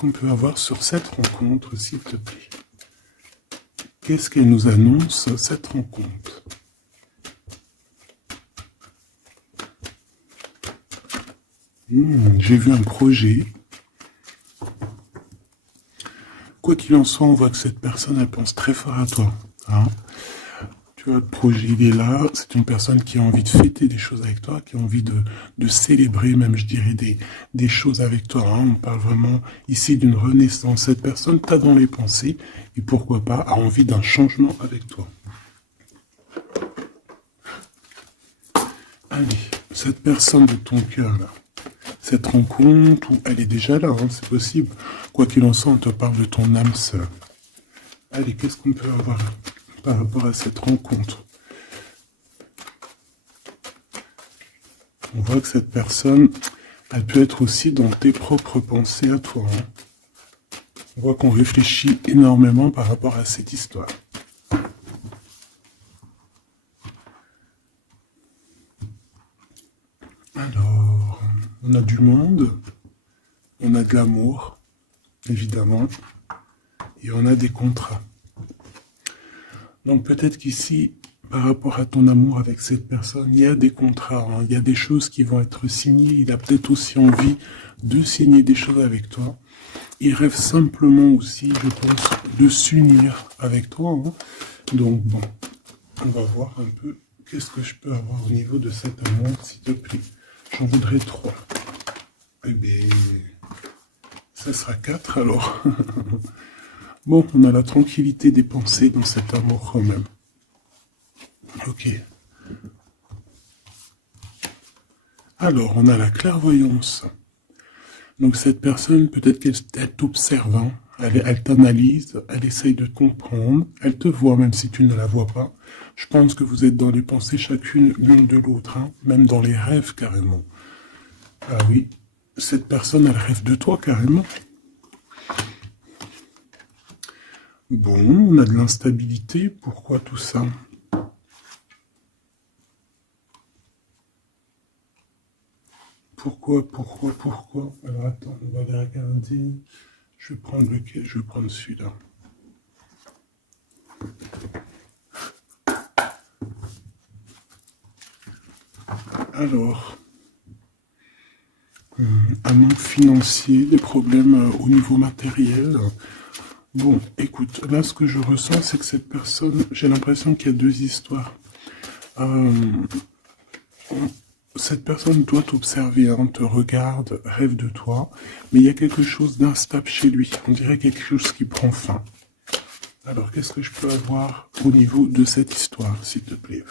qu'on peut avoir sur cette rencontre, s'il te plaît? Qu'est-ce qu'elle nous annonce, cette rencontre? J'ai vu un projet. Quoi qu'il en soit, on voit que cette personne, elle pense très fort à toi. Hein. Tu vois, le projet, il est là. C'est une personne qui a envie de fêter des choses avec toi, qui a envie de célébrer même, je dirais, des choses avec toi. Hein. On parle vraiment ici d'une renaissance. Cette personne t'a dans les pensées et pourquoi pas a envie d'un changement avec toi. Allez, cette personne de ton cœur, là, cette rencontre, où elle est déjà là, hein, c'est possible. Quoi qu'il en soit, on te parle de ton âme sœur. Allez, qu'est-ce qu'on peut avoir par rapport à cette rencontre? On voit que cette personne, elle peut être aussi dans tes propres pensées à toi. Hein. On voit qu'on réfléchit énormément par rapport à cette histoire. Alors, on a du monde, on a de l'amour, évidemment, et on a des contrats. Donc peut-être qu'ici, par rapport à ton amour avec cette personne, il y a des contrats, hein, il y a des choses qui vont être signées, il a peut-être aussi envie de signer des choses avec toi. Il rêve simplement aussi, je pense, de s'unir avec toi. Hein. Donc bon, on va voir un peu qu'est-ce que je peux avoir au niveau de cet amour, s'il te plaît. J'en voudrais 3. Eh bien, ça sera 4 alors. Bon, on a la tranquillité des pensées dans cet amour quand même. Ok. Alors, on a la clairvoyance. Donc cette personne, peut-être qu'elle t'observe, hein. Elle t'analyse, elle essaye de te comprendre, elle te voit même si tu ne la vois pas. Je pense que vous êtes dans les pensées chacune l'une de l'autre, hein, même dans les rêves carrément. Ah oui, cette personne, elle rêve de toi carrément. Bon, on a de l'instabilité, pourquoi tout ça? Pourquoi? Alors attends, on va les regarder. Je vais prendre lequel? Je vais prendre celui-là. Alors, un manque financier, des problèmes au niveau matériel. Bon, écoute, là ce que je ressens, c'est que cette personne, j'ai l'impression qu'il y a 2 histoires. Cette personne doit t'observer, hein, te regarde, rêve de toi, mais il y a quelque chose d'instable chez lui. On dirait quelque chose qui prend fin. Alors, qu'est-ce que je peux avoir au niveau de cette histoire, s'il te plaît?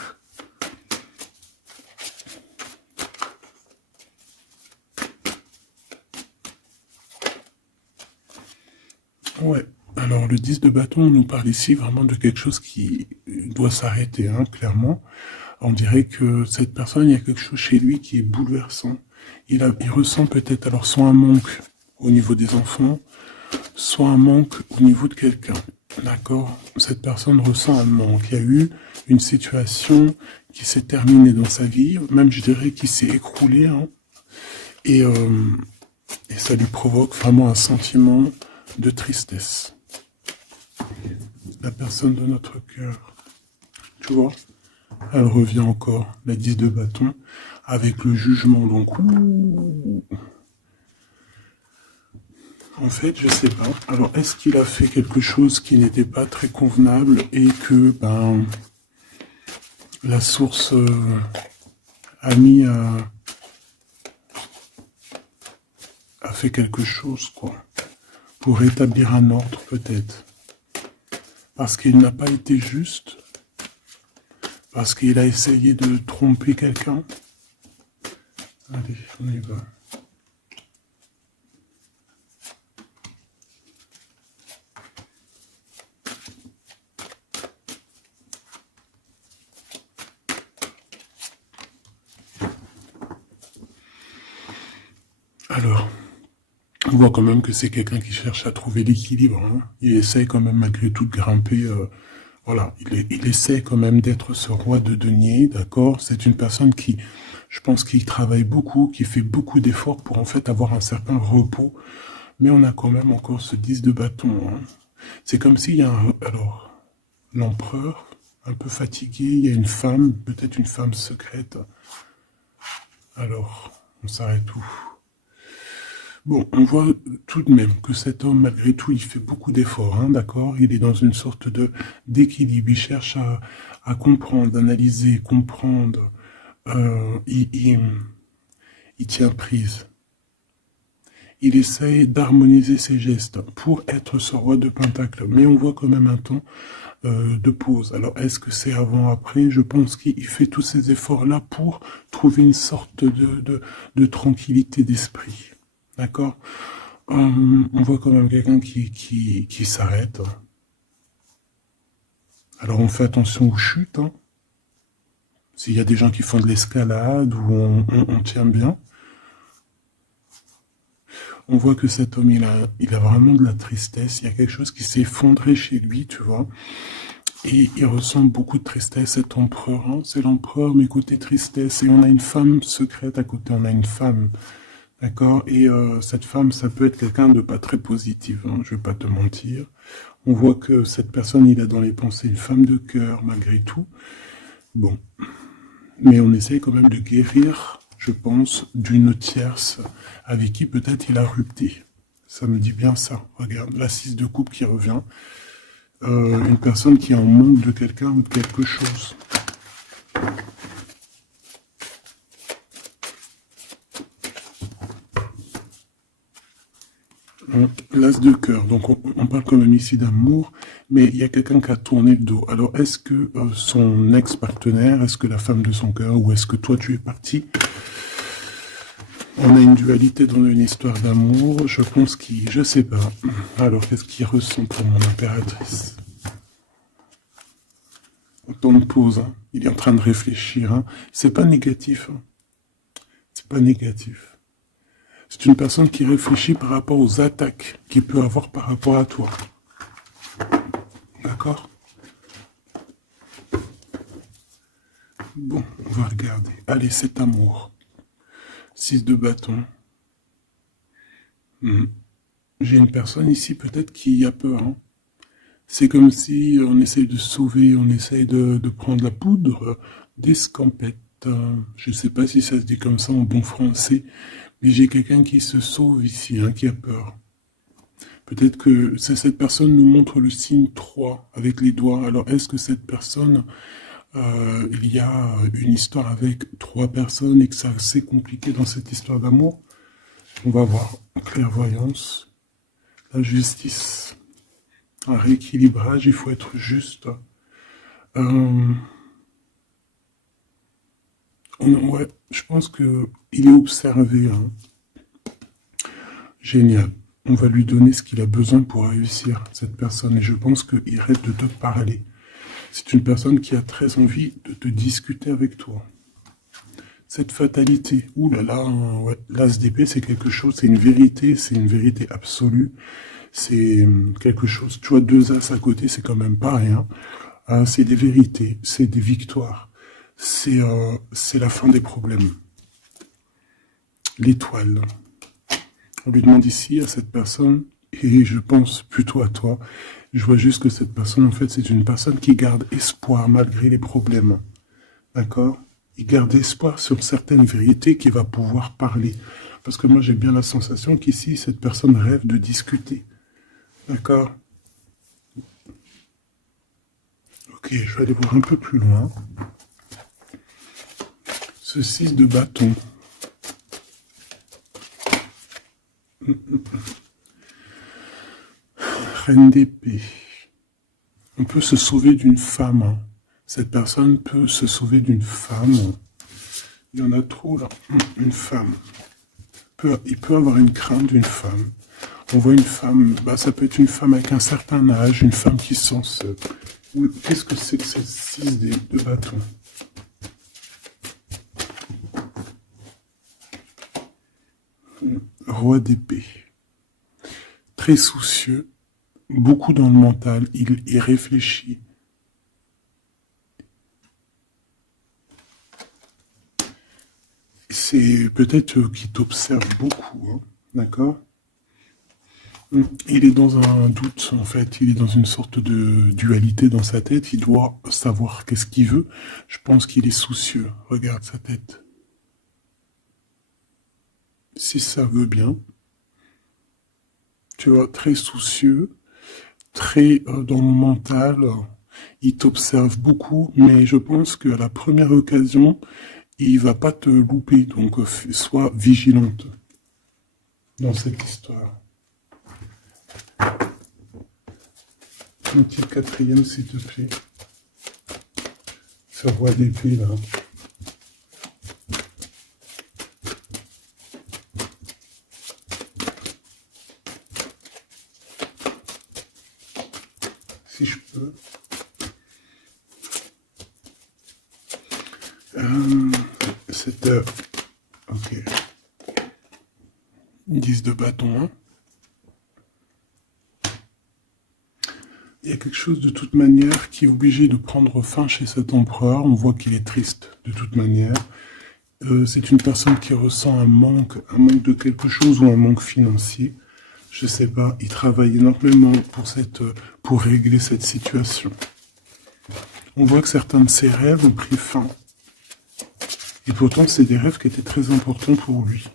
Ouais. Alors, le 10 de bâton nous parle ici vraiment de quelque chose qui doit s'arrêter, hein, clairement. On dirait que cette personne, il y a quelque chose chez lui qui est bouleversant. Il ressent peut-être alors soit un manque au niveau des enfants, soit un manque au niveau de quelqu'un. D'accord? Cette personne ressent un manque. Il y a eu une situation qui s'est terminée dans sa vie, même je dirais qui s'est écroulée, hein, et ça lui provoque vraiment un sentiment de tristesse. La personne de notre cœur, tu vois, elle revient encore, la 10 de bâton, avec le jugement. Donc, en fait, je sais pas. Alors, est-ce qu'il a fait quelque chose qui n'était pas très convenable et que, la source a fait quelque chose, quoi, pour rétablir un ordre, peut-être. Parce qu'il n'a pas été juste, parce qu'il a essayé de tromper quelqu'un. Allez, on y va. Alors, on voit quand même que c'est quelqu'un qui cherche à trouver l'équilibre. Hein. Il essaye quand même malgré tout de grimper. Voilà, il essaie quand même d'être ce roi de denier, d'accord? C'est une personne qui, je pense, qui travaille beaucoup, qui fait beaucoup d'efforts pour en fait avoir un certain repos. Mais on a quand même encore ce 10 de bâton. Hein. C'est comme s'il y a un... Alors, l'empereur, un peu fatigué, il y a une femme, peut-être une femme secrète. Alors, on s'arrête où? Bon, on voit tout de même que cet homme, malgré tout, il fait beaucoup d'efforts, hein, d'accord? Il est dans une sorte d'équilibre, il cherche à comprendre, analyser, comprendre. Il tient prise. Il essaye d'harmoniser ses gestes pour être ce roi de Pentacle. Mais on voit quand même un temps de pause. Alors, est-ce que c'est avant, après? Je pense qu'il fait tous ces efforts-là pour trouver une sorte de tranquillité d'esprit. D'accord? On voit quand même quelqu'un qui s'arrête. Alors, on fait attention aux chutes. Hein. S'il y a des gens qui font de l'escalade ou on tient bien. On voit que cet homme, il a vraiment de la tristesse. Il y a quelque chose qui s'est effondré chez lui, tu vois. Et il ressent beaucoup de tristesse, cet empereur. Hein. C'est l'empereur, mais côté tristesse. Et on a une femme secrète à côté. On a une femme, d'accord. Et cette femme, ça peut être quelqu'un de pas très positif. Hein, je vais pas te mentir. On voit que cette personne, il a dans les pensées une femme de cœur, malgré tout. Bon. Mais on essaye quand même de guérir, je pense, d'une tierce avec qui peut-être il a rupté. Ça me dit bien ça. Regarde, la 6 de coupe qui revient. Une personne qui est en manque de quelqu'un ou de quelque chose. L'as de cœur, donc on parle quand même ici d'amour, mais il y a quelqu'un qui a tourné le dos. Alors est-ce que son ex-partenaire, est-ce que la femme de son cœur, ou est-ce que toi tu es parti? On a une dualité dans une histoire d'amour, je pense qu'il... Je sais pas. Alors qu'est-ce qu'il ressent pour mon impératrice? Autant de pause, hein. Il est en train de réfléchir. Hein. C'est pas négatif. Hein. C'est pas négatif. C'est une personne qui réfléchit par rapport aux attaques qu'il peut avoir par rapport à toi. D'accord? Bon, on va regarder. Allez, cet amour. 6 de bâton. J'ai une personne ici peut-être qui a peur. Hein. C'est comme si on essaye de sauver, on essaye de prendre la poudre d'escampette. Je ne sais pas si ça se dit comme ça en bon français, mais j'ai quelqu'un qui se sauve ici, hein, qui a peur. Peut-être que cette personne nous montre le signe 3 avec les doigts. Alors, est-ce que cette personne, il y a une histoire avec 3 personnes et que c'est assez compliqué dans cette histoire d'amour? On va voir. Clairvoyance, la justice, un rééquilibrage, il faut être juste. Ouais, je pense qu'il est observé. Hein. Génial. On va lui donner ce qu'il a besoin pour réussir, cette personne. Et je pense qu'il rêve de te parler. C'est une personne qui a très envie de te discuter avec toi. Cette fatalité, ouh là là, ouais, l'as d'épée, c'est quelque chose, c'est une vérité absolue. C'est quelque chose, tu vois, 2 as à côté, c'est quand même pas rien. C'est des vérités, c'est des victoires. C'est la fin des problèmes. L'étoile. On lui demande ici à cette personne, et je pense plutôt à toi, je vois juste que cette personne, en fait, c'est une personne qui garde espoir malgré les problèmes. D'accord? Il garde espoir sur certaines vérités qu'il va pouvoir parler. Parce que moi, j'ai bien la sensation qu'ici, cette personne rêve de discuter. D'accord? Ok, je vais aller voir un peu plus loin. Ce 6 de bâton. Reine d'épée. On peut se sauver d'une femme. Hein. Cette personne peut se sauver d'une femme. Il y en a trop là. Une femme. Il peut avoir une crainte d'une femme. On voit une femme, bah, ça peut être une femme avec un certain âge, une femme qui se sent seule. Qu'est-ce que c'est que cette 6 de bâton? Roi d'épée. Très soucieux, beaucoup dans le mental, il réfléchit. C'est peut-être qu'il t'observe beaucoup, hein, d'accord? Il est dans un doute, en fait. Il est dans une sorte de dualité dans sa tête. Il doit savoir qu'est-ce qu'il veut. Je pense qu'il est soucieux. Regarde sa tête. Si ça veut bien, tu vois, très soucieux, très dans le mental. Il t'observe beaucoup, mais je pense qu'à la première occasion, il va pas te louper. Donc, sois vigilante dans cette histoire. Un petit quatrième, s'il te plaît. Ce roi d'épée, là. Si je peux. C'est... ok. 10 de bâton, hein. Il y a quelque chose de toute manière qui est obligé de prendre fin chez cet empereur. On voit qu'il est triste de toute manière. C'est une personne qui ressent un manque de quelque chose ou un manque financier. Je sais pas, il travaille énormément pour régler cette situation. On voit que certains de ses rêves ont pris fin. Et pourtant, c'est des rêves qui étaient très importants pour lui.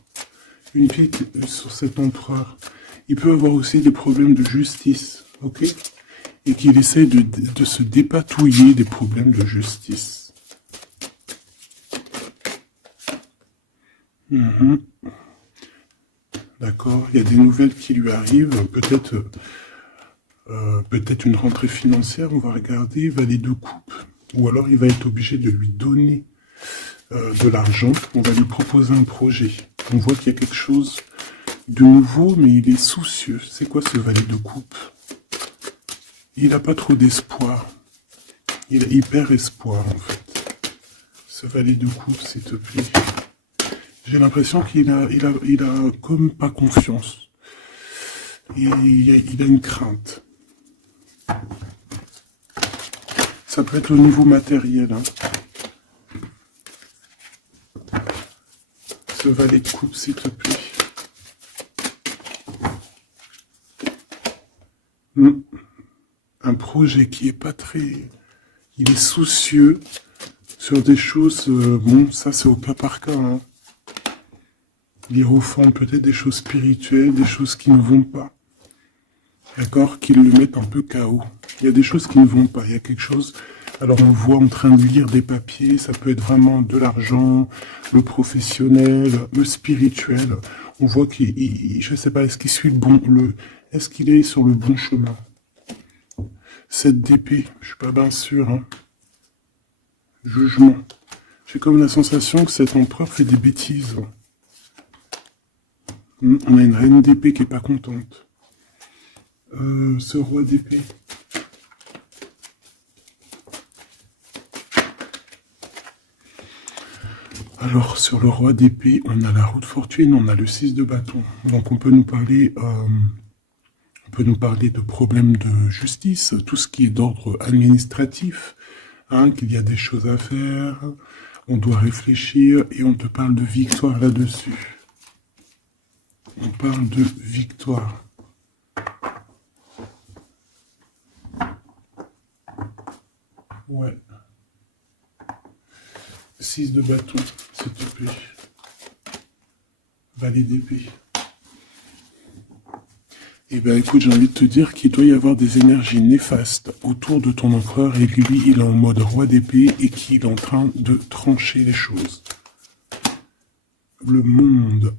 Une pique sur cet empereur. Il peut avoir aussi des problèmes de justice, ok? Et qu'il essaie de se dépatouiller des problèmes de justice. D'accord, il y a des nouvelles qui lui arrivent, peut-être une rentrée financière, on va regarder, valet de coupe. Ou alors il va être obligé de lui donner de l'argent, on va lui proposer un projet. On voit qu'il y a quelque chose de nouveau, mais il est soucieux. C'est quoi ce valet de coupe? Il n'a pas trop d'espoir. Il perd espoir, en fait. Ce valet de coupe, s'il te plaît. J'ai l'impression qu'il a comme pas confiance. Il a une crainte. Ça peut être au niveau matériel. Hein. Ce valet de coupe, s'il te plaît. Un projet qui est pas très... Il est soucieux sur des choses... bon, ça c'est au cas par cas. Hein. L'hiérophant, peut-être des choses spirituelles, des choses qui ne vont pas. D'accord? Qui le mettent un peu KO. Il y a des choses qui ne vont pas. Il y a quelque chose... Alors on le voit en train de lire des papiers. Ça peut être vraiment de l'argent, le professionnel, le spirituel. On voit qu'il... Je sais pas, est-ce qu'il suit le bon... Est-ce qu'il est sur le bon chemin? Cette d'épée, je suis pas bien sûr. Hein. Jugement. J'ai comme la sensation que cet empereur fait des bêtises. On a une reine d'épée qui est pas contente. Ce roi d'épée. Alors, sur le roi d'épée, on a la roue de fortune, on a le 6 de bâton. Donc, on peut nous parler de problèmes de justice, tout ce qui est d'ordre administratif, hein, qu'il y a des choses à faire, on doit réfléchir et on te parle de victoire là-dessus. On parle de victoire. Ouais. 6 de bâton, s'il te plaît. Valet d'épée. Eh bien, écoute, j'ai envie de te dire qu'il doit y avoir des énergies néfastes autour de ton empereur et lui, il est en mode roi d'épée et qu'il est en train de trancher les choses. Le monde.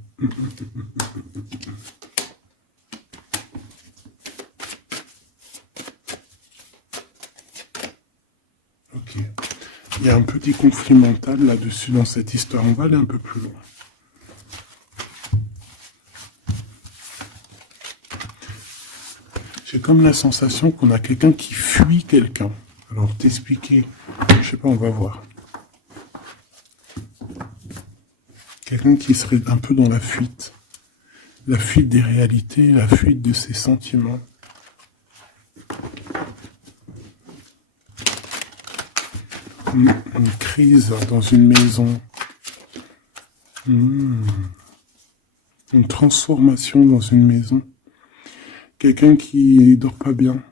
Ok. Il y a un petit conflit mental là-dessus dans cette histoire. On va aller un peu plus loin. J'ai comme la sensation qu'on a quelqu'un qui fuit quelqu'un. Alors, t'expliquer, je sais pas, on va voir. Quelqu'un qui serait un peu dans la fuite. La fuite des réalités, la fuite de ses sentiments. Une crise dans une maison. Une transformation dans une maison. quelqu'un qui dort pas bien.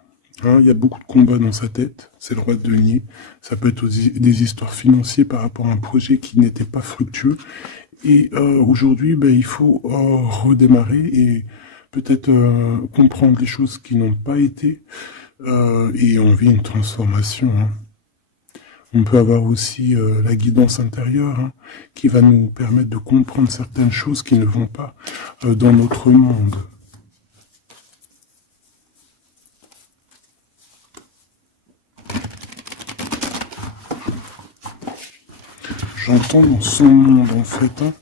Hein, il y a beaucoup de combats dans sa tête. C'est le roi de denier. Ça peut être aussi des histoires financières par rapport à un projet qui n'était pas fructueux. Et aujourd'hui, ben, il faut redémarrer et peut-être comprendre les choses qui n'ont pas été. Et on vit une transformation. Hein. On peut avoir aussi la guidance intérieure hein, qui va nous permettre de comprendre certaines choses qui ne vont pas dans notre monde. J'entends dans son monde en fait. Hein.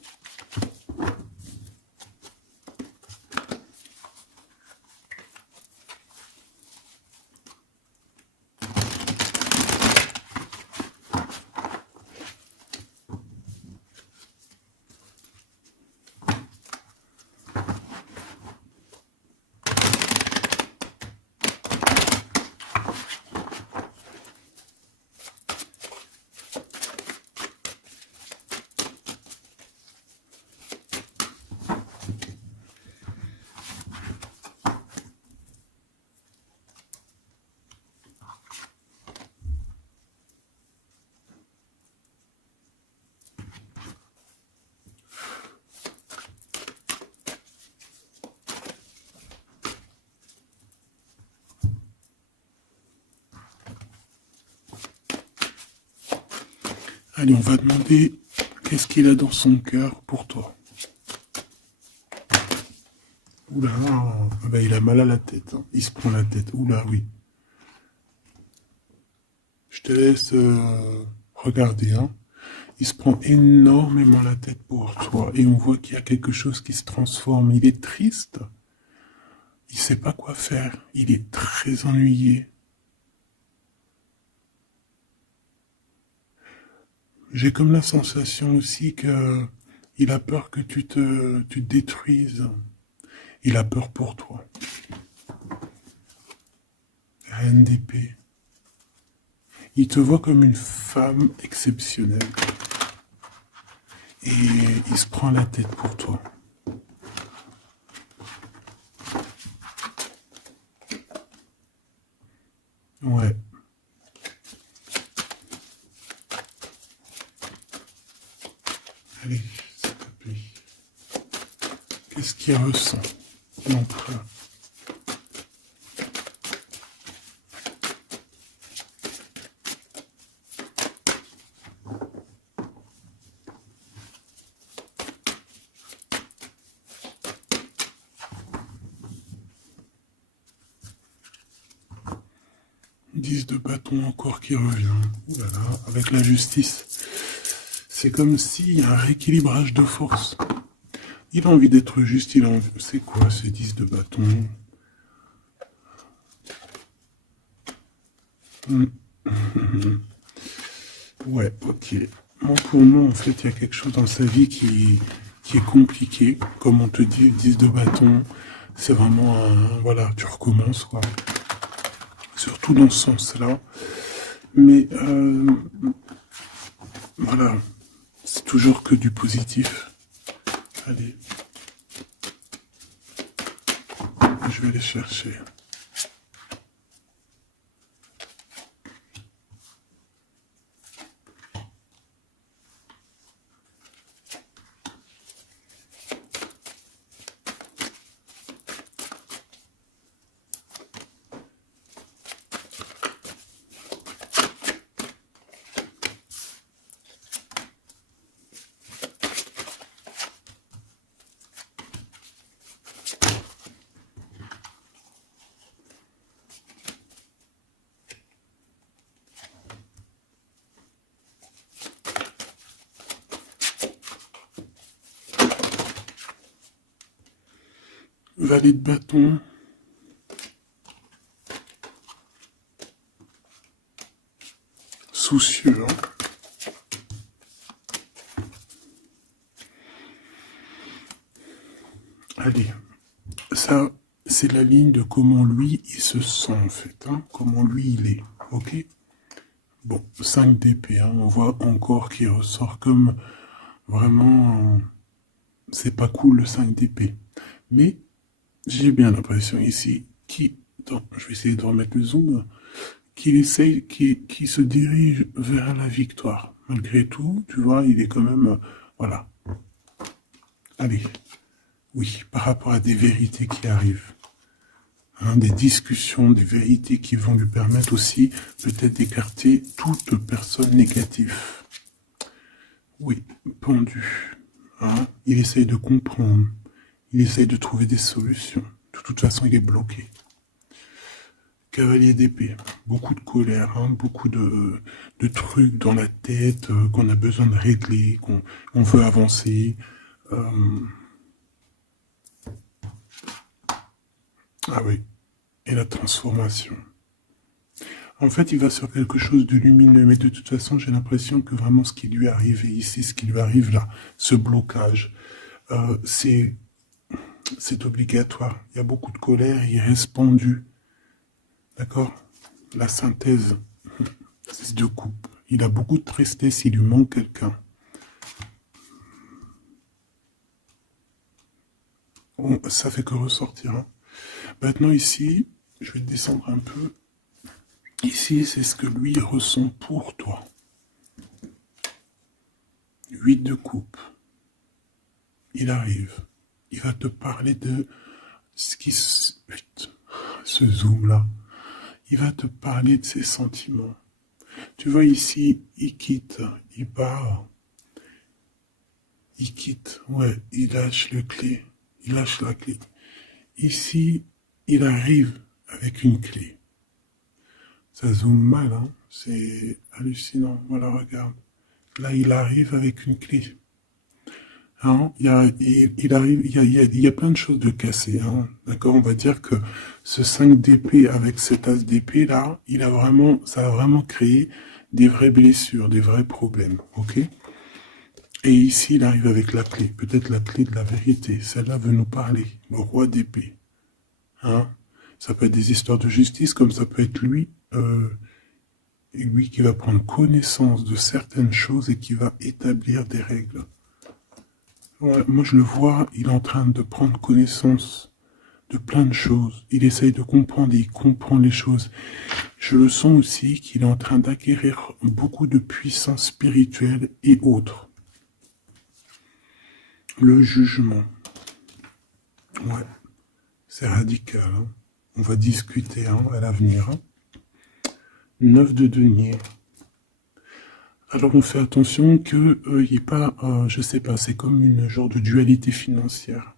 Allez, on va demander qu'est-ce qu'il a dans son cœur pour toi. Oula, ah ben, il a mal à la tête. Hein. Il se prend la tête. Oula, oui. Je te laisse regarder. Hein. Il se prend énormément la tête pour toi. Et on voit qu'il y a quelque chose qui se transforme. Il est triste. Il sait pas quoi faire. Il est très ennuyé. J'ai comme la sensation aussi que il a peur que tu te détruises. Il a peur pour toi. Reine d'épée. Il te voit comme une femme exceptionnelle. Et il se prend la tête pour toi. Ouais. Allez, s'il te plaît. Qu'est-ce qu'il ressent, l'empereur? Dix de bâton encore qui revient. Ouh là là, avec la justice. C'est comme s'il y a un rééquilibrage de force. Il a envie d'être juste, il a envie... C'est quoi ces 10 de bâton? Ouais, ok. Moi, pour moi, en fait, il y a quelque chose dans sa vie qui est compliqué. Comme on te dit, 10 de bâton, c'est vraiment un... Voilà, tu recommences, quoi. Surtout dans ce sens-là. Mais, voilà, c'est toujours que du positif. Allez. Je vais aller chercher. Valet de bâton. Soucieux. Hein. Allez. Ça, c'est la ligne de comment lui, il se sent, en fait. Hein, comment lui, il est. Ok? Bon, 5 d'épée. Hein, on voit encore qu'il ressort comme vraiment... c'est pas cool, le 5 d'épée. Mais j'ai bien l'impression ici Attends, je vais essayer de remettre le zoom, qui se dirige vers la victoire. Malgré tout, tu vois, il est quand même, voilà. Allez, oui, par rapport à des vérités qui arrivent. Hein, des discussions, des vérités qui vont lui permettre aussi peut-être d'écarter toute personne négative. Oui, pendu. Hein, il essaye de comprendre. Il essaye de trouver des solutions. De toute façon, il est bloqué. Cavalier d'épée. Beaucoup de colère, hein, beaucoup de trucs dans la tête qu'on a besoin de régler, qu'on veut avancer. Ah oui. Et la transformation. En fait, il va sur quelque chose de lumineux, mais de toute façon, j'ai l'impression que vraiment ce qui lui arrive ici, ce qui lui arrive là, ce blocage, c'est obligatoire. Il y a beaucoup de colère, il reste pendu. D'accord? La synthèse, c'est de coupe. Il a beaucoup de tristesse, il lui manque quelqu'un. Ça fait que ressortir. Hein. Maintenant ici, je vais descendre un peu. Ici, c'est ce que lui ressent pour toi. 8 de coupe. Il arrive. Il va te parler de ce qui se zoom là. Il va te parler de ses sentiments. Tu vois ici, il quitte, il part. Il quitte, ouais, il lâche le clé. Il lâche la clé. Ici, il arrive avec une clé. Ça zoome mal, hein. C'est hallucinant. Voilà, regarde. Là, il arrive avec une clé. Hein, il y a plein de choses de cassées. Hein. D'accord, on va dire que ce 5 d'épée avec cet as d'épée là, ça a vraiment créé des vraies blessures, des vrais problèmes. Ok. Et ici, il arrive avec la clé, peut-être la clé de la vérité. Celle-là veut nous parler, le roi d'épée. Hein, ça peut être des histoires de justice, comme ça peut être lui qui va prendre connaissance de certaines choses et qui va établir des règles. Ouais, moi, je le vois, il est en train de prendre connaissance de plein de choses. Il essaye de comprendre et il comprend les choses. Je le sens aussi qu'il est en train d'acquérir beaucoup de puissance spirituelle et autres. Le jugement. Ouais, c'est radical. Hein. On va discuter hein, à l'avenir. Hein. 9 de denier. Alors on fait attention qu'il n'y ait pas, je sais pas, c'est comme une genre de dualité financière.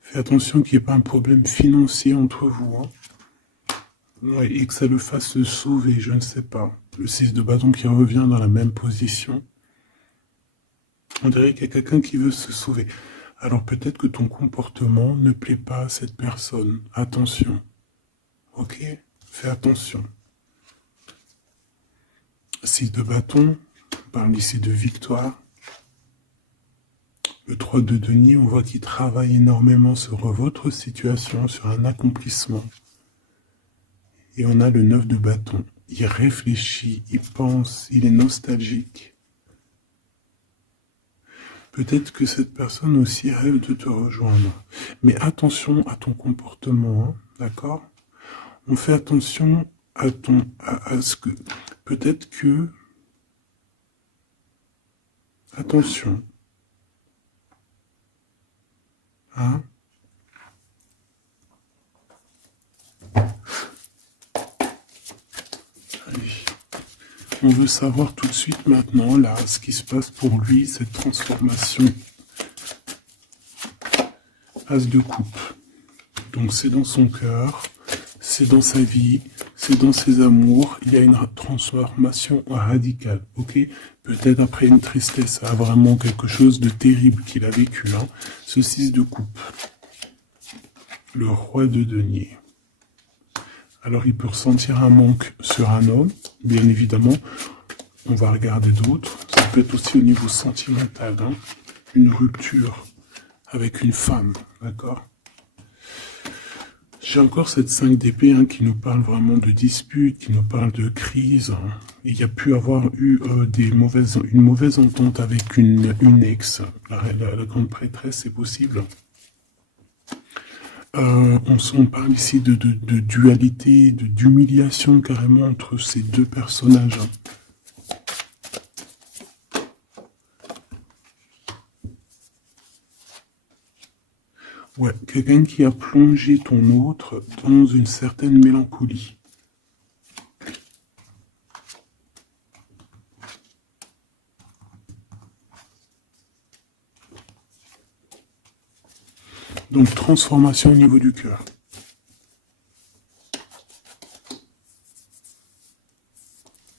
Fais attention qu'il n'y ait pas un problème financier entre vous. Hein. Ouais, et que ça le fasse se sauver, je ne sais pas. Le 6 de bâton qui revient dans la même position. On dirait qu'il y a quelqu'un qui veut se sauver. Alors peut-être que ton comportement ne plaît pas à cette personne. Attention. Ok? Fais attention. 6 de bâton, on parle ici de victoire. Le 3 de denier, on voit qu'il travaille énormément sur votre situation, sur un accomplissement. Et on a le 9 de bâton. Il réfléchit, il pense, il est nostalgique. Peut-être que cette personne aussi rêve de te rejoindre. Mais attention à ton comportement, hein, d'accord? On fait attention à ce que... Peut-être que... Attention. Hein? Allez. On veut savoir tout de suite maintenant, là, ce qui se passe pour lui, cette transformation. As de coupe. Donc c'est dans son cœur, c'est dans sa vie, c'est dans ses amours. Il y a une transformation radicale, ok? Peut-être après une tristesse, vraiment quelque chose de terrible qu'il a vécu. Hein. Ce 6 de coupe. Le roi de denier. Alors il peut ressentir un manque sur un homme, bien évidemment. On va regarder d'autres. Ça peut être aussi au niveau sentimental, hein, une rupture avec une femme, d'accord? J'ai encore cette 5 d'épée hein, qui nous parle vraiment de dispute, qui nous parle de crise. Hein. il y a pu avoir eu une mauvaise entente avec une ex, la grande prêtresse, c'est possible. On parle ici de dualité, d'humiliation carrément entre ces deux personnages. Ouais, quelqu'un qui a plongé ton autre dans une certaine mélancolie. Donc, transformation au niveau du cœur.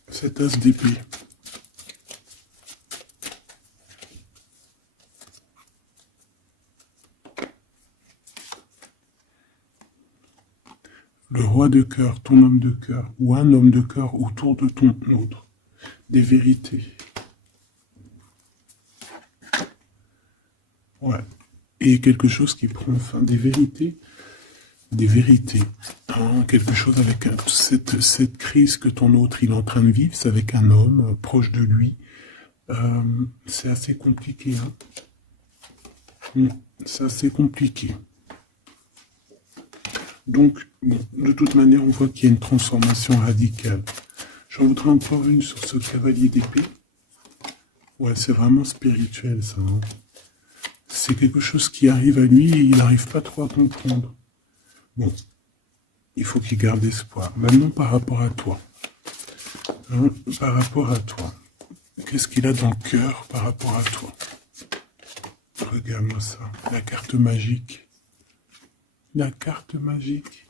Cet as d'épée. Le roi de cœur, ton homme de cœur, ou un homme de cœur autour de ton autre. Des vérités. Ouais. Et quelque chose qui prend fin. Des vérités. Des vérités. Hein, quelque chose avec cette crise que ton autre il est en train de vivre, c'est avec un homme proche de lui. C'est assez compliqué. Hein. C'est assez compliqué. Donc, bon, de toute manière, on voit qu'il y a une transformation radicale. J'en voudrais encore une sur ce cavalier d'épée. Ouais, c'est vraiment spirituel, ça. Hein. C'est quelque chose qui arrive à lui et il n'arrive pas trop à comprendre. Bon, il faut qu'il garde espoir. Maintenant, par rapport à toi. Hein, par rapport à toi. Qu'est-ce qu'il a dans le cœur par rapport à toi? Regarde-moi ça. La carte magique. La carte magique.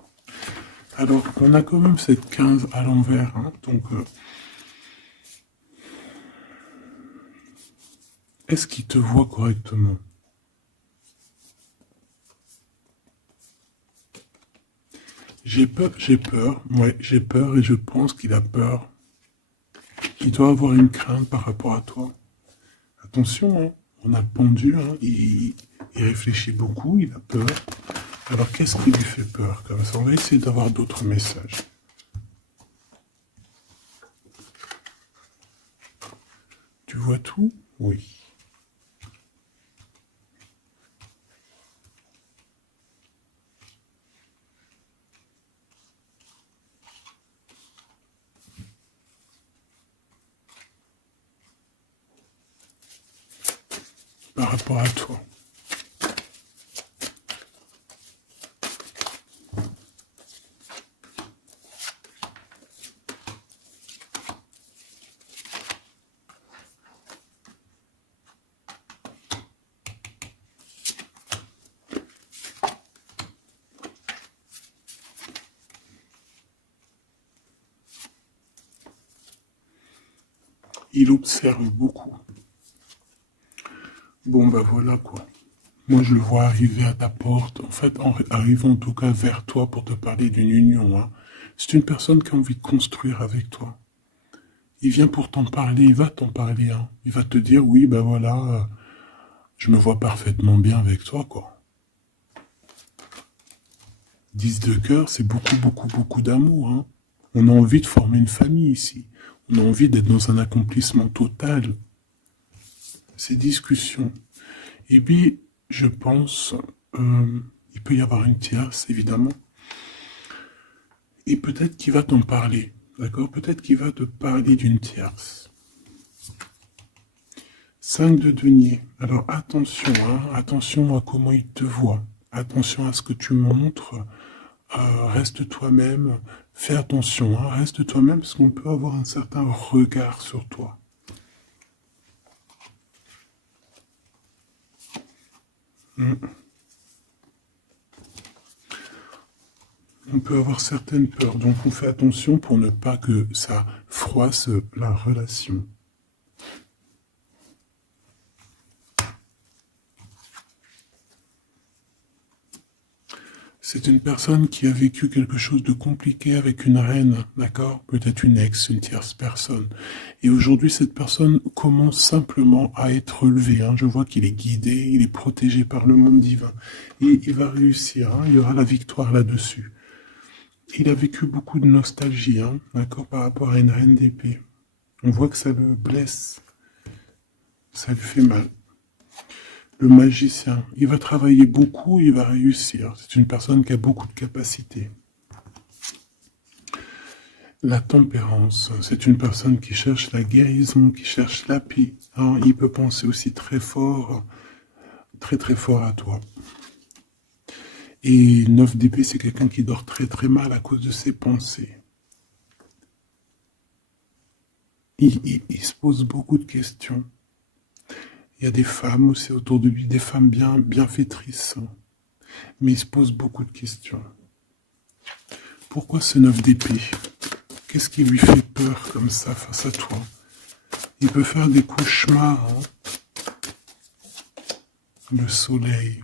Alors, on a quand même cette 15 à l'envers. Hein, donc, est-ce qu'il te voit correctement? J'ai peur. Ouais, j'ai peur et je pense qu'il a peur. Il doit avoir une crainte par rapport à toi. Attention, hein, on a le pendu, hein, il réfléchit beaucoup, il a peur. Alors, qu'est-ce qui lui fait peur comme ça? On va essayer d'avoir d'autres messages. Tu vois tout? Oui. Par rapport à toi. Il observe beaucoup. Bon, bah voilà quoi. Moi, je le vois arriver à ta porte. En fait, arrivant en tout cas vers toi pour te parler d'une union. Hein. C'est une personne qui a envie de construire avec toi. Il vient pour t'en parler, il va t'en parler. Hein. Il va te dire, oui, bah voilà, je me vois parfaitement bien avec toi, quoi. 10 de cœur, c'est beaucoup, beaucoup, beaucoup d'amour. Hein. On a envie de former une famille ici. On a envie d'être dans un accomplissement total. Ces discussions. Et puis, je pense, il peut y avoir une tierce, évidemment. Et peut-être qu'il va t'en parler. D'accord? Peut-être qu'il va te parler d'une tierce. 5 de denier. Alors attention, hein, attention à comment il te voit. Attention à ce que tu montres. Reste toi-même. Fais attention, hein, reste toi-même parce qu'on peut avoir un certain regard sur toi. On peut avoir certaines peurs, donc on fait attention pour ne pas que ça froisse la relation. C'est une personne qui a vécu quelque chose de compliqué avec une reine, d'accord? Peut-être une ex, une tierce personne. Et aujourd'hui, cette personne commence simplement à être relevée. Hein. Je vois qu'il est guidé, il est protégé par le monde divin. Et il va réussir, hein. Il y aura la victoire là-dessus. Il a vécu beaucoup de nostalgie, hein, d'accord, par rapport à une reine d'épée. On voit que ça le blesse. Ça lui fait mal. Le magicien, il va travailler beaucoup, il va réussir. C'est une personne qui a beaucoup de capacités. La tempérance, c'est une personne qui cherche la guérison, qui cherche la paix. Alors, il peut penser aussi très fort, très très fort à toi. Et 9 d'épée, c'est quelqu'un qui dort très très mal à cause de ses pensées. Il se pose beaucoup de questions. Il y a des femmes aussi autour de lui, des femmes bienfaitrices. Mais il se pose beaucoup de questions. Pourquoi ce 9 d'épée? Qu'est-ce qui lui fait peur comme ça face à toi? Il peut faire des cauchemars. Hein. Le soleil.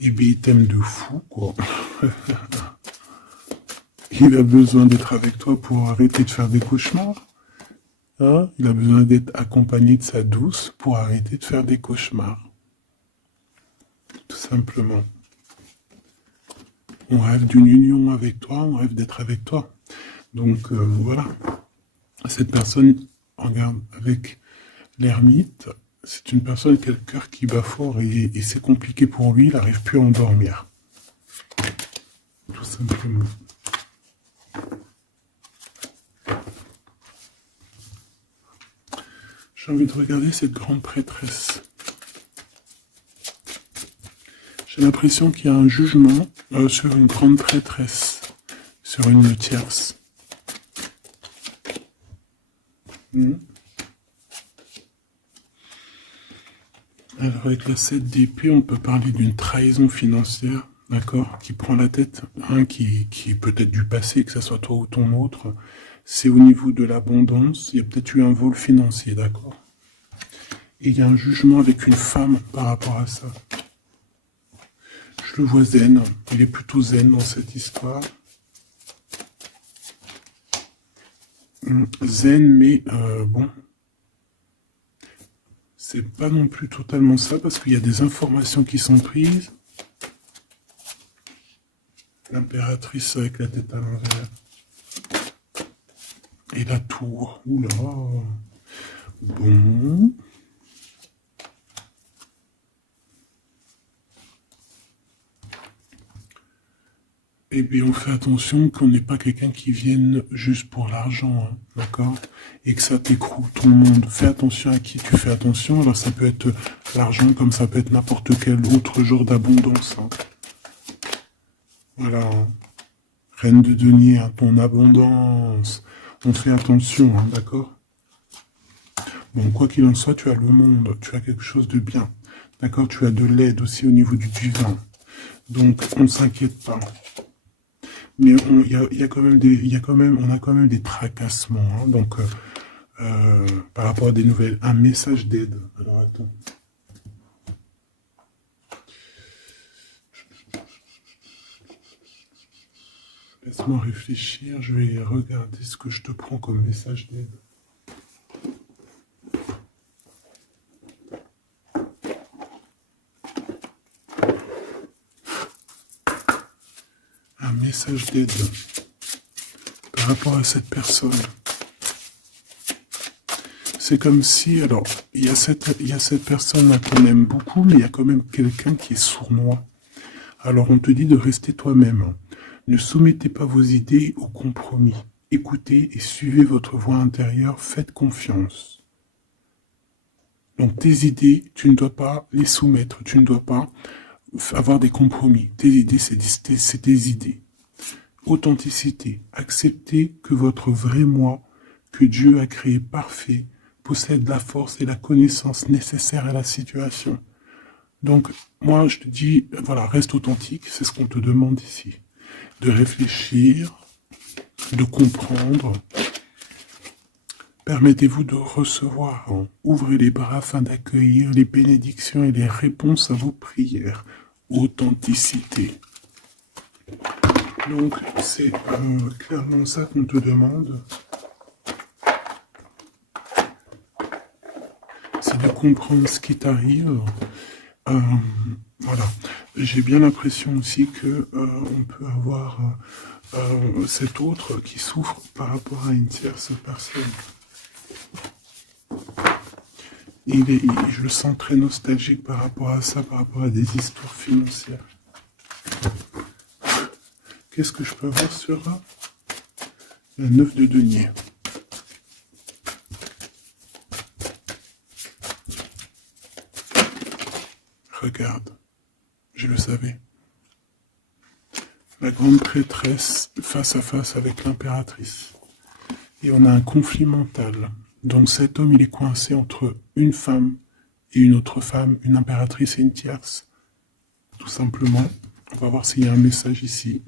Eh bien, il t'aime de fou, quoi. Il a besoin d'être avec toi pour arrêter de faire des cauchemars. Hein? Il a besoin d'être accompagné de sa douce pour arrêter de faire des cauchemars. Tout simplement. On rêve d'une union avec toi, on rêve d'être avec toi. Donc voilà. Cette personne, regarde, avec l'ermite, c'est une personne qui a le cœur qui bat fort et c'est compliqué pour lui, il n'arrive plus à endormir. Tout simplement. J'ai envie de regarder cette grande prêtresse. J'ai l'impression qu'il y a un jugement sur une grande prêtresse, sur une tierce. Alors avec la 7 d'épée, on peut parler d'une trahison financière, d'accord, qui prend la tête, hein, qui est peut-être du passé, que ce soit toi ou ton autre. C'est au niveau de l'abondance, il y a peut-être eu un vol financier, d'accord. Et il y a un jugement avec une femme par rapport à ça. Je le vois zen, il est plutôt zen dans cette histoire. Zen, mais bon, c'est pas non plus totalement ça, parce qu'il y a des informations qui sont prises. L'impératrice avec la tête à l'envers. Et la tour, oula. Bon. Eh bien, on fait attention qu'on n'ait pas quelqu'un qui vienne juste pour l'argent, hein, d'accord? Et que ça t'écroule tout le monde. Fais attention à qui tu fais attention. Alors, ça peut être l'argent, comme ça peut être n'importe quel autre genre d'abondance. Hein. Voilà. Hein. Reine de denier, hein, ton abondance. On fait attention, hein, d'accord? Bon, quoi qu'il en soit, tu as le monde. Tu as quelque chose de bien. D'accord? Tu as de l'aide aussi au niveau du divin. Donc, on ne s'inquiète pas. Mais on a quand même des tracassements. Hein, donc, par rapport à des nouvelles, un message d'aide. Alors, attends. Laisse-moi réfléchir. Je vais regarder ce que je te prends comme message d'aide. Un message d'aide par rapport à cette personne. C'est comme si, alors, il y a cette personne-là qu'on aime beaucoup, mais il y a quand même quelqu'un qui est sournois. Alors, on te dit de rester toi-même. Ne soumettez pas vos idées au compromis. Écoutez et suivez votre voix intérieure, faites confiance. Donc, tes idées, tu ne dois pas les soumettre, tu ne dois pas avoir des compromis. Tes idées, c'est tes idées. Authenticité. Acceptez que votre vrai moi, que Dieu a créé parfait, possède la force et la connaissance nécessaires à la situation. Donc, moi, je te dis, voilà, reste authentique, c'est ce qu'on te demande ici. De réfléchir, de comprendre. Permettez-vous de recevoir. Hein. Ouvrez les bras afin d'accueillir les bénédictions et les réponses à vos prières. Authenticité. Donc, c'est clairement ça qu'on te demande. C'est de comprendre ce qui t'arrive. Voilà. J'ai bien l'impression aussi que on peut avoir cet autre qui souffre par rapport à une tierce personne. je le sens très nostalgique par rapport à ça, par rapport à des histoires financières. Qu'est-ce que je peux avoir sur la 9 de denier? Regarde, je le savais. La grande prêtresse face à face avec l'impératrice. Et on a un conflit mental. Donc cet homme, il est coincé entre une femme et une autre femme, une impératrice et une tierce. Tout simplement. On va voir s'il y a un message ici.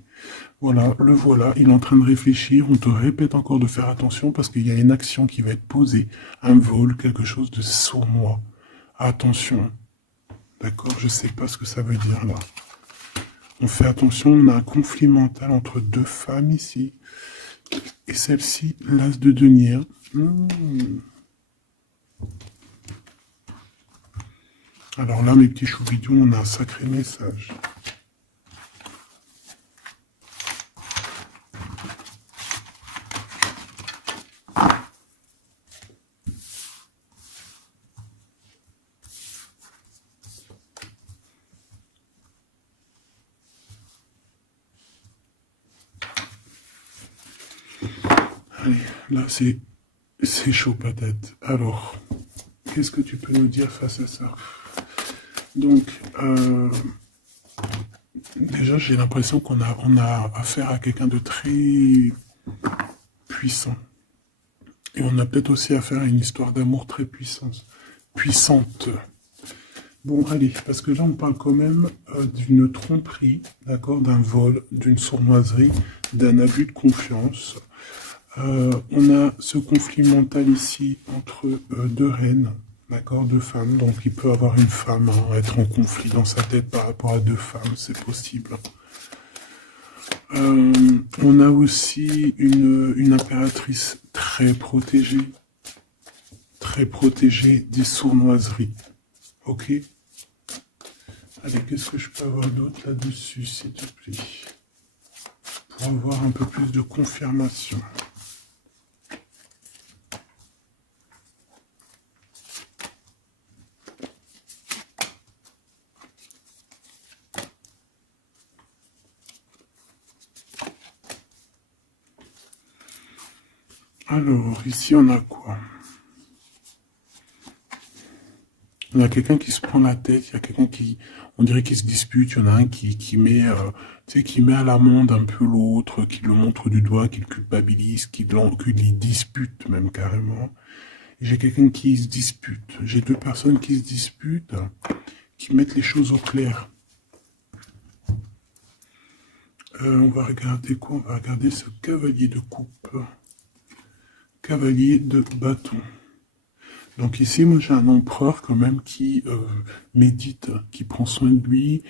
Voilà, le voilà, il est en train de réfléchir. On te répète encore de faire attention parce qu'il y a une action qui va être posée. Un vol, quelque chose de sournois. Attention. D'accord, je sais pas ce que ça veut dire là. On fait attention, on a un conflit mental entre deux femmes ici. Et celle-ci, l'as de denier. Alors là, mes petits choubidous, on a un sacré message. Allez, là, c'est chaud patate. Alors, qu'est-ce que tu peux nous dire face à ça? Donc, déjà, j'ai l'impression qu'on a affaire à quelqu'un de très puissant. Et on a peut-être aussi affaire à une histoire d'amour très puissante. Bon, allez, parce que là, on parle quand même d'une tromperie, d'accord, d'un vol, d'une sournoiserie, d'un abus de confiance. On a ce conflit mental ici entre deux reines, d'accord, deux femmes. Donc, il peut avoir une femme, être en conflit dans sa tête par rapport à deux femmes, c'est possible. On a aussi une impératrice très protégée des sournoiseries. Ok? Allez, qu'est-ce que je peux avoir d'autre là-dessus, s'il te plaît? Pour avoir un peu plus de confirmation. Alors, ici, on a quoi? Il y a quelqu'un qui se prend la tête, il y a quelqu'un qui, on dirait qu'il se dispute, il y en a un qui met, tu sais, qui met à l'amende un peu l'autre, qui le montre du doigt, qui le culpabilise, qui les dispute même carrément. J'ai quelqu'un qui se dispute, j'ai deux personnes qui se disputent, qui mettent les choses au clair. On va regarder quoi? On va regarder ce cavalier de coupe. Cavalier de bâton. Donc ici, moi j'ai un empereur quand même qui médite, qui prend soin de lui,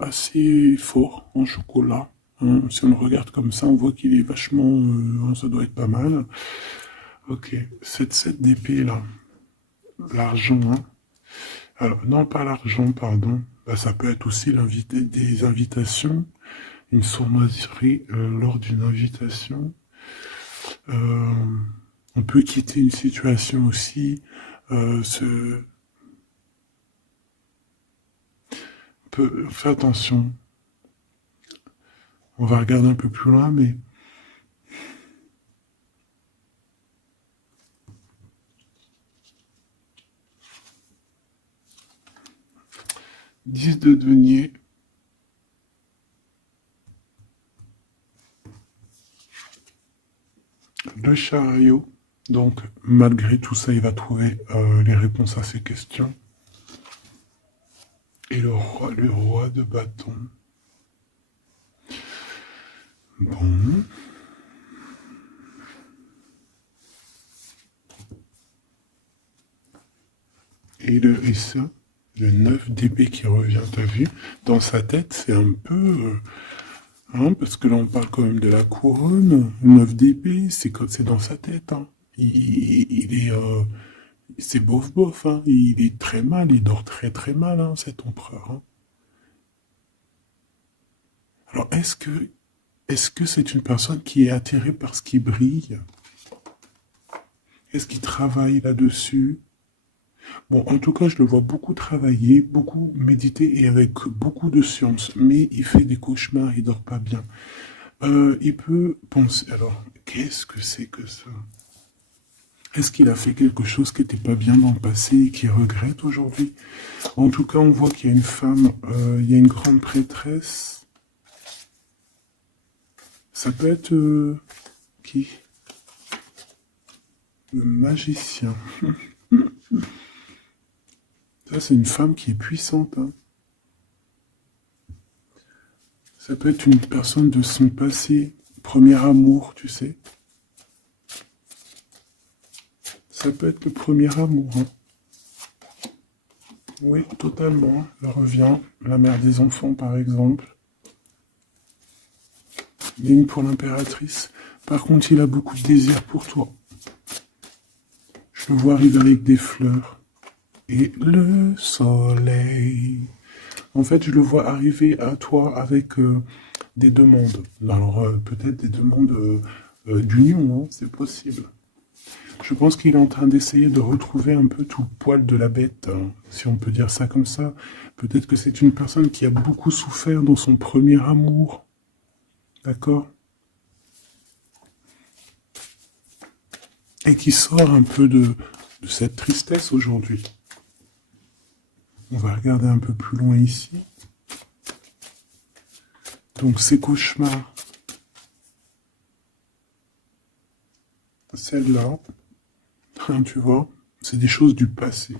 assez fort en chocolat. Hein. Si on le regarde comme ça, on voit qu'il est vachement... ça doit être pas mal. Ok, cette 7 d'épée là, l'argent. Hein. Alors, non, pas l'argent, pardon. Bah, ça peut être aussi des invitations, une sournoiserie lors d'une invitation. On peut quitter une situation aussi, faire attention. On va regarder un peu plus loin, mais « 10 de denier ». Le chariot. Donc, malgré tout ça, il va trouver les réponses à ses questions. Et le roi de bâton. Bon. Et ça, le 9 d'épée qui revient, t'as vu? Dans sa tête, c'est un peu... hein, parce que là, on parle quand même de la couronne. 9 d'épée, c'est dans sa tête. Hein. Il est... c'est bof, hein. Il est très mal, il dort très mal, hein, cet empereur. Hein. Alors, est-ce que c'est une personne qui est attirée par ce qui brille? Est-ce qu'il travaille là-dessus? Bon, en tout cas, je le vois beaucoup travailler, beaucoup méditer et avec beaucoup de science. Mais il fait des cauchemars, il dort pas bien. Il peut penser... Alors, qu'est-ce que c'est que ça? Est-ce qu'il a fait quelque chose qui n'était pas bien dans le passé et qu'il regrette aujourd'hui? En tout cas, on voit qu'il y a une femme, il y a une grande prêtresse. Ça peut être qui? Le magicien. Ça, c'est une femme qui est puissante, hein. Ça peut être une personne de son passé, premier amour, tu sais. Ça peut être le premier amour, hein. Oui, totalement. Elle revient, la mère des enfants, par exemple. Ligne pour l'impératrice. Par contre, il a beaucoup de désir pour toi. Je le vois arriver avec des fleurs. Et le soleil. En fait, je le vois arriver à toi avec des demandes. Alors, peut-être des demandes d'union, hein, c'est possible. Je pense qu'il est en train d'essayer de retrouver un peu tout le poil de la bête, hein, si on peut dire ça comme ça. Peut-être que c'est une personne qui a beaucoup souffert dans son premier amour. D'accord? Et qui sort un peu de cette tristesse aujourd'hui. On va regarder un peu plus loin ici. Donc ces cauchemars, celle-là, hein, tu vois, c'est des choses du passé.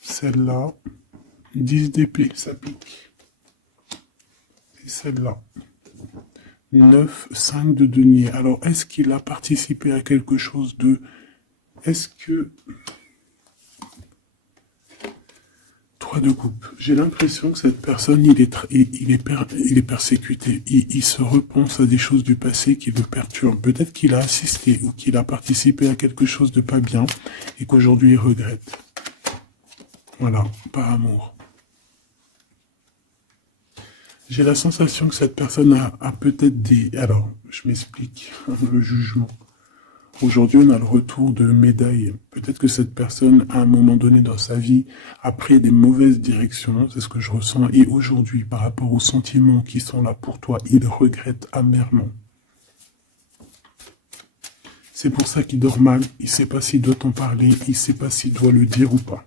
Celle-là, 10 d'épée, ça pique. Et celle-là, 9, 5 de denier. Alors, est-ce qu'il a participé à quelque chose de... Est-ce que... 3 de coupe. J'ai l'impression que cette personne, il est persécuté. Il se repense à des choses du passé qui le perturbent. Peut-être qu'il a assisté ou qu'il a participé à quelque chose de pas bien et qu'aujourd'hui il regrette. Voilà, par amour. J'ai la sensation que cette personne a peut-être des... Alors, je m'explique, le jugement. Aujourd'hui, on a le retour de médaille. Peut-être que cette personne, à un moment donné dans sa vie, a pris des mauvaises directions, c'est ce que je ressens, et aujourd'hui, par rapport aux sentiments qui sont là pour toi, il regrette amèrement. C'est pour ça qu'il dort mal, il ne sait pas s'il doit t'en parler, il ne sait pas s'il doit le dire ou pas.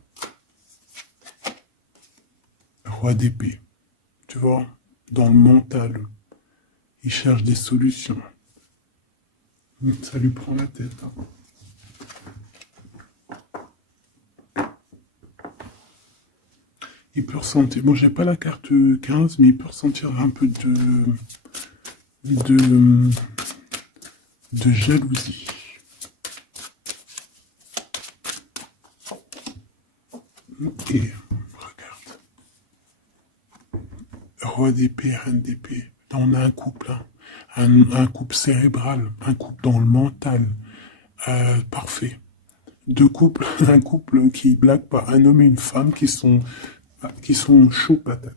Roi d'épée, tu vois, dans le mental, il cherche des solutions. Ça lui prend la tête, hein. Il peut ressentir, bon j'ai pas la carte 15, mais il peut ressentir un peu de, de jalousie. Et regarde, roi d'épée, reine d'épée, on a un couple, hein. Un couple cérébral, un couple dans le mental, parfait. Deux couples, un couple qui blague pas, un homme et une femme qui sont chauds patates.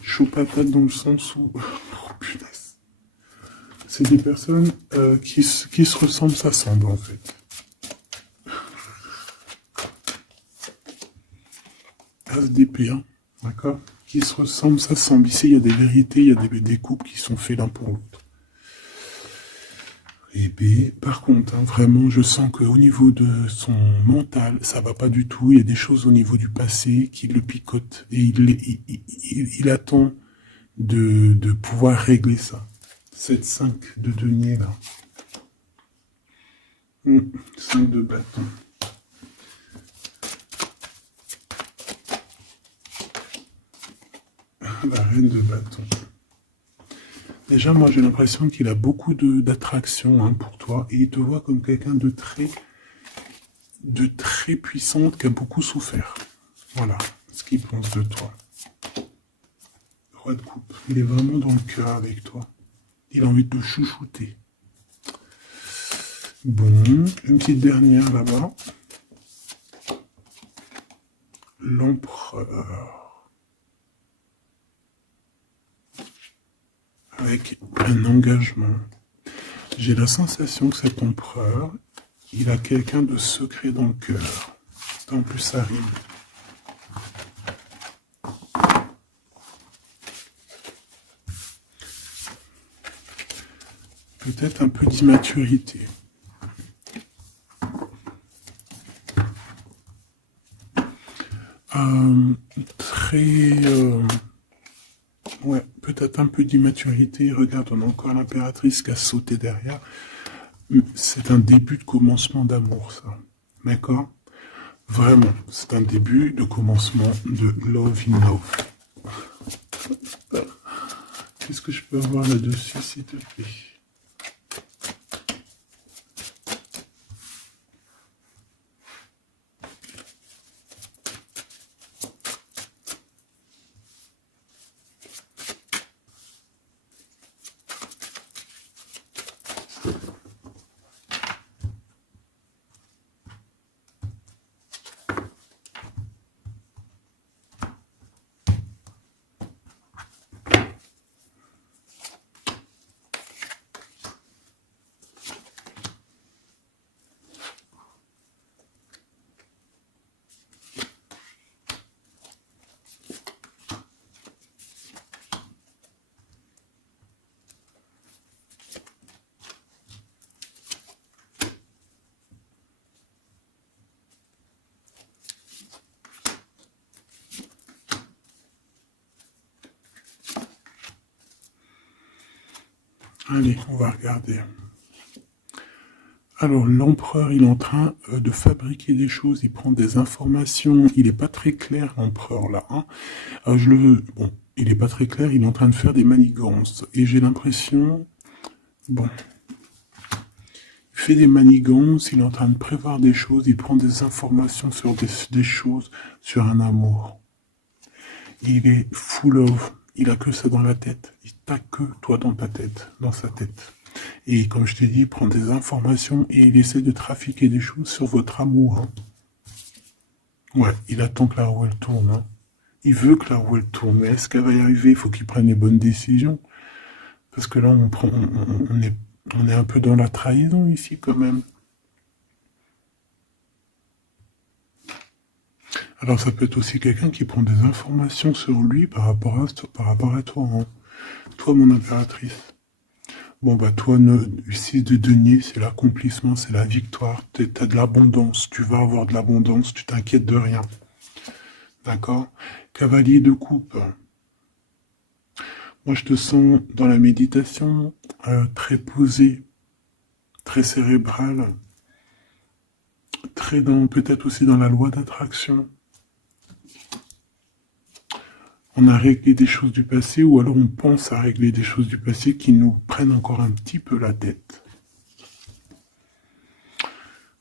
Chaud patate dans le sens où... Oh punaise. C'est des personnes qui se ressemblent, s'assemblent en fait. As d'épée, hein, d'accord? Qui se ressemblent, s'assemblent. Ici, il y a des vérités, il y a des couples qui sont faits l'un pour l'autre. Et puis, par contre, hein, vraiment, je sens qu'au niveau de son mental, ça va pas du tout. Il y a des choses au niveau du passé qui le picotent. Et il attend de pouvoir régler ça. 7-5 de denier, là. 5 de bâton. La reine de bâton. Déjà, moi, j'ai l'impression qu'il a beaucoup d'attraction, hein, pour toi. Et il te voit comme quelqu'un de très puissante, qui a beaucoup souffert. Voilà ce qu'il pense de toi. Roi de coupe. Il est vraiment dans le cœur avec toi. Il a envie de te chouchouter. Bon, une petite dernière là-bas. L'empereur. Avec un engagement. J'ai la sensation que cet empereur, il a quelqu'un de secret dans le cœur. En plus, ça rime. Peut-être un peu d'immaturité. Ouais, peut-être un peu d'immaturité. Regarde, on a encore l'impératrice qui a sauté derrière. C'est un début de commencement d'amour, ça. D'accord? Vraiment, c'est un début de commencement de love in love. Qu'est-ce que je peux avoir là-dessus, s'il te plaît? Allez, on va regarder. Alors, l'empereur, il est en train de fabriquer des choses, il prend des informations, il n'est pas très clair, l'empereur, là. Hein. Bon, il n'est pas très clair, il est en train de faire des manigances. Et j'ai l'impression... Bon. Il fait des manigances, il est en train de prévoir des choses, il prend des informations sur des choses, sur un amour. Il est full of... Il a que ça dans la tête. Il t'a que toi dans ta tête, dans sa tête. Et comme je t'ai dit, il prend des informations et il essaie de trafiquer des choses sur votre amour. Hein. Ouais, il attend que la roue elle tourne. Hein. Il veut que la roue elle tourne. Mais est-ce qu'elle va y arriver? Il faut qu'il prenne les bonnes décisions. Parce que là, on est un peu dans la trahison ici quand même. Alors ça peut être aussi quelqu'un qui prend des informations sur lui par rapport à toi. Hein. Toi, mon impératrice. Bon, bah toi, 6 de denier, c'est l'accomplissement, c'est la victoire. T'as de l'abondance, tu vas avoir de l'abondance, tu t'inquiètes de rien. D'accord? Cavalier de coupe. Moi, je te sens dans la méditation, très posé, très cérébral, peut-être aussi dans la loi d'attraction. On a réglé des choses du passé ou alors on pense à régler des choses du passé qui nous prennent encore un petit peu la tête.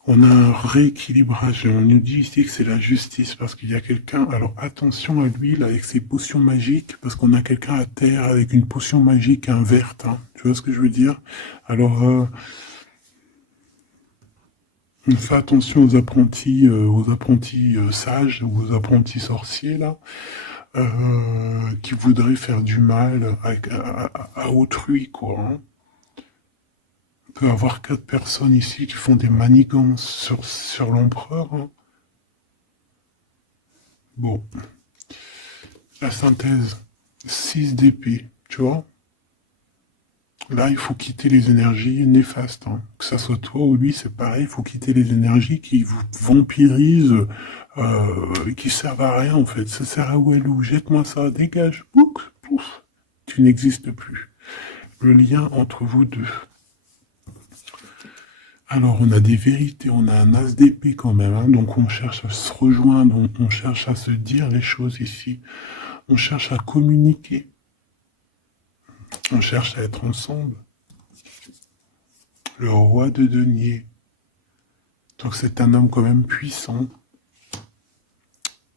On a un rééquilibrage. On nous dit ici que c'est la justice parce qu'il y a quelqu'un. Alors attention à lui là avec ses potions magiques parce qu'on a quelqu'un à terre avec une potion magique verte. Hein. Tu vois ce que je veux dire? Alors on fait attention aux apprentis sages ou aux apprentis sorciers là. Qui voudraient faire du mal à autrui, quoi. Hein. On peut avoir 4 personnes ici qui font des manigances sur l'empereur. Hein. Bon. La synthèse. 6 d'épée, tu vois. Là, il faut quitter les énergies néfastes. Hein. Que ça soit toi ou lui, c'est pareil. Il faut quitter les énergies qui vous vampirisent, qui servent à rien, en fait. Ça sert à Walou. Jette-moi ça, dégage. Pouf, pouf. Tu n'existes plus. Le lien entre vous deux. Alors, on a des vérités, on a un as d'épée quand même. Hein. Donc, on cherche à se rejoindre, on cherche à se dire les choses ici. On cherche à communiquer. On cherche à être ensemble. Le roi de denier. Donc c'est un homme quand même puissant